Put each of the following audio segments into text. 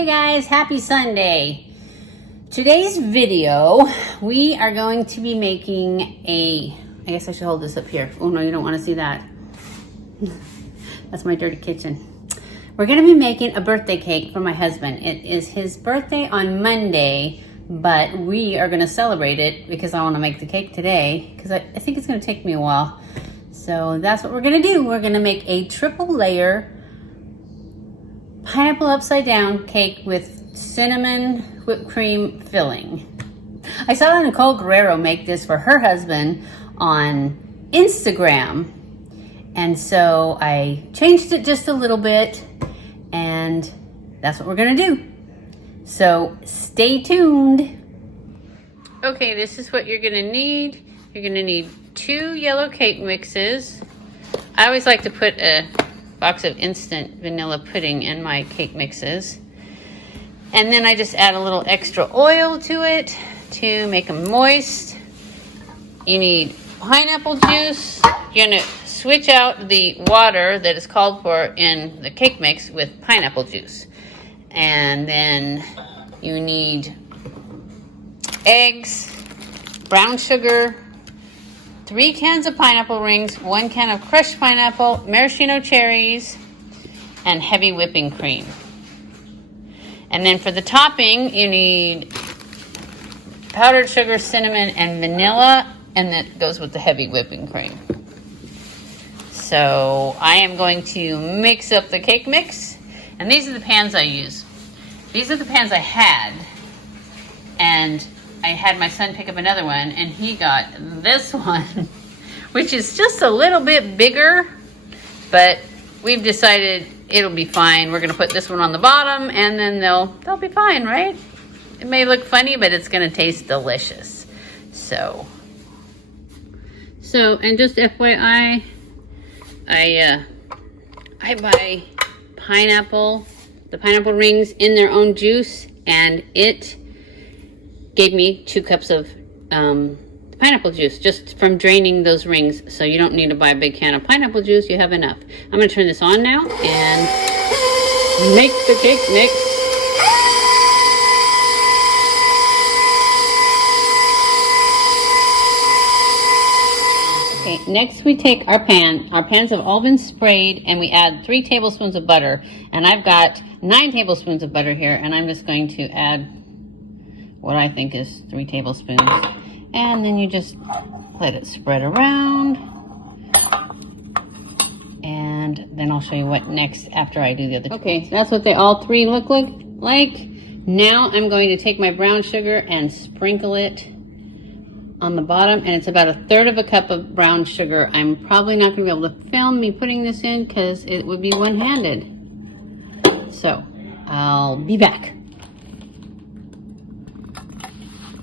Hey guys, happy Sunday. Today's video, we are going to be making I guess I should hold this up here. Oh no, you don't want to see that. That's my dirty kitchen. We're going to be making a birthday cake for my husband. It is his birthday on Monday, but we are going to celebrate it because I want to make the cake today because I think it's going to take me a while. So that's what we're going to do. We're going to make a triple layer pineapple upside down cake with cinnamon whipped cream filling. I saw Nicole Guerrero make this for her husband on Instagram, and so I changed it just a little bit, and that's what we're gonna do. So stay tuned. Okay, this is what you're gonna need. You're gonna need 2 yellow cake mixes. I always like to put a box of instant vanilla pudding in my cake mixes. And then I just add a little extra oil to it to make them moist. You need pineapple juice. You're gonna switch out the water that is called for in the cake mix with pineapple juice. And then you need eggs, brown sugar, 3 cans of pineapple rings, 1 can of crushed pineapple, maraschino cherries, and heavy whipping cream. And then for the topping, you need powdered sugar, cinnamon, and vanilla, and that goes with the heavy whipping cream. So I am going to mix up the cake mix, and these are the pans I use. These are the pans I had, and I had my son pick up another one, and he got this one, which is just a little bit bigger, but we've decided it'll be fine. We're gonna put this one on the bottom, and then they'll be fine, right? It may look funny, but it's gonna taste delicious. So and just FYI, I buy the pineapple rings in their own juice, and it gave me 2 cups of pineapple juice just from draining those rings. So you don't need to buy a big can of pineapple juice, you have enough. I'm gonna turn this on now and make the cake mix. Okay, next we take our pan. Our pans have all been sprayed, and we add 3 tablespoons of butter. And I've got 9 tablespoons of butter here, and I'm just going to add what I think is 3 tablespoons. And then you just let it spread around. And then I'll show you what next after I do the other two. Okay, that's what they all 3 look like. Now I'm going to take my brown sugar and sprinkle it on the bottom, and it's about 1/3 of a cup of brown sugar. I'm probably not gonna be able to film me putting this in because it would be one-handed. So I'll be back.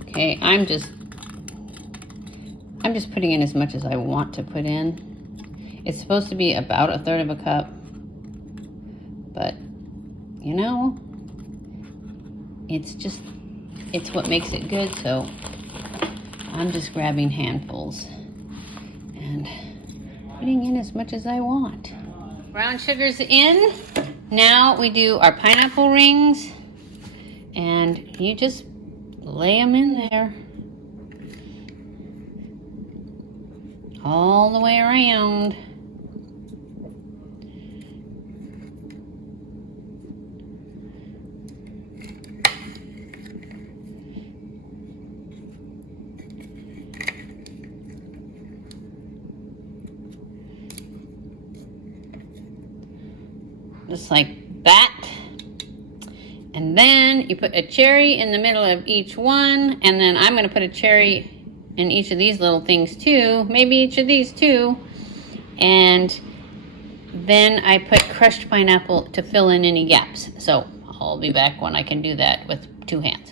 Okay, I'm just putting in as much as I want to put in. It's supposed to be about 1/3 of a cup, but you know, it's what makes it good, so I'm just grabbing handfuls and putting in as much as I want. Brown sugar's in. Now we do our pineapple rings, and you just lay them in there all the way around. Just like that. And then you put a cherry in the middle of each one, and then I'm gonna put a cherry in each of these little things too, maybe each of these too. And then I put crushed pineapple to fill in any gaps. So I'll be back when I can do that with 2 hands.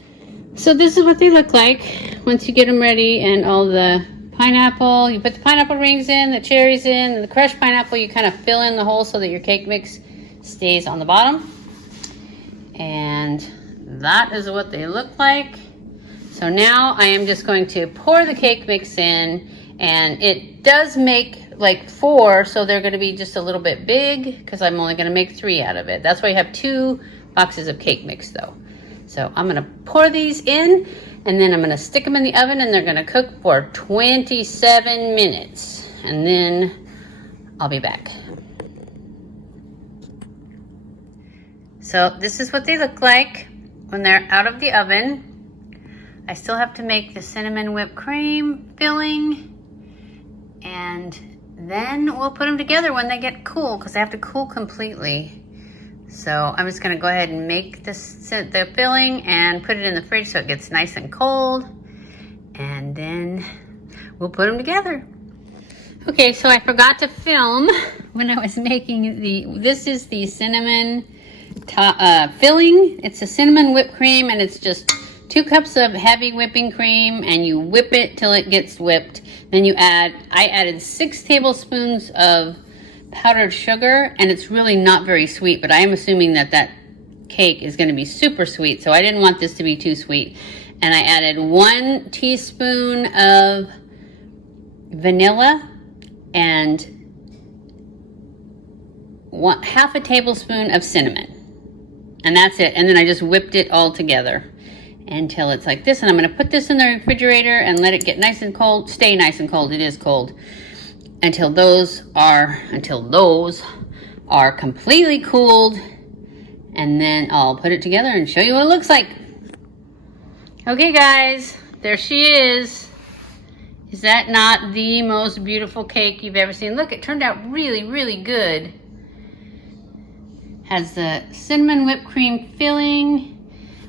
So this is what they look like once you get them ready, and all the pineapple, you put the pineapple rings in, the cherries in, and the crushed pineapple, you kind of fill in the hole so that your cake mix stays on the bottom. And that is what they look like. So now I am just going to pour the cake mix in, and it does make like 4, so they're going to be just a little bit big because I'm only going to make 3 out of it. That's why you have 2 boxes of cake mix though. So I'm gonna pour these in, and then I'm gonna stick them in the oven, and they're gonna cook for 27 minutes. And then I'll be back. So this is what they look like when they're out of the oven. I still have to make the cinnamon whipped cream filling, and then we'll put them together when they get cool, because they have to cool completely. So I'm just gonna go ahead and make the filling and put it in the fridge so it gets nice and cold, and then we'll put them together. Okay, so I forgot to film when I was making this is the cinnamon filling. It's a cinnamon whipped cream, and it's just 2 cups of heavy whipping cream, and you whip it till it gets whipped. Then I added 6 tablespoons of powdered sugar, and it's really not very sweet, but I am assuming that cake is going to be super sweet, so I didn't want this to be too sweet. And I added 1 teaspoon of vanilla and half a tablespoon of cinnamon, and that's it. And then I just whipped it all together until it's like this, and I'm going to put this in the refrigerator and let it get nice and cold. Stay nice and cold. It is cold until those are completely cooled, and then I'll put it together and show you what it looks like. Okay guys, there she is. Is that not the most beautiful cake you've ever seen? Look, it turned out really, really good. Has the cinnamon whipped cream filling.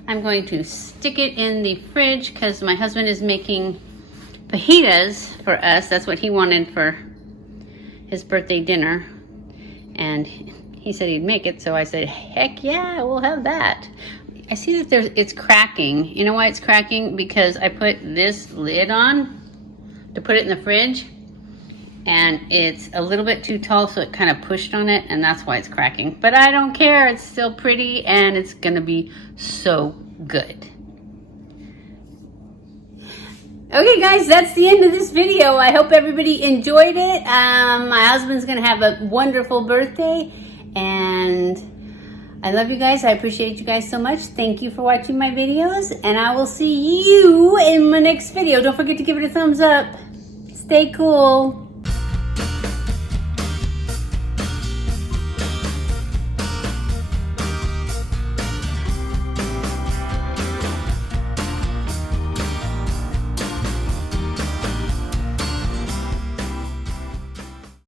I'm going to stick it in the fridge because my husband is making fajitas for us. That's what he wanted for his birthday dinner. And he said he'd make it, so I said, heck yeah, we'll have that. I see that it's cracking. You know why it's cracking? Because I put this lid on to put it in the fridge, and it's a little bit too tall, so it kind of pushed on it, and that's why it's cracking. But I don't care, it's still pretty, and it's gonna be so good. Okay guys, that's the end of this video. I hope everybody enjoyed it. My husband's gonna have a wonderful birthday, and I love you guys. I appreciate you guys so much. Thank you for watching my videos, and I will see you in my next video. Don't forget to give it a thumbs up. Stay cool.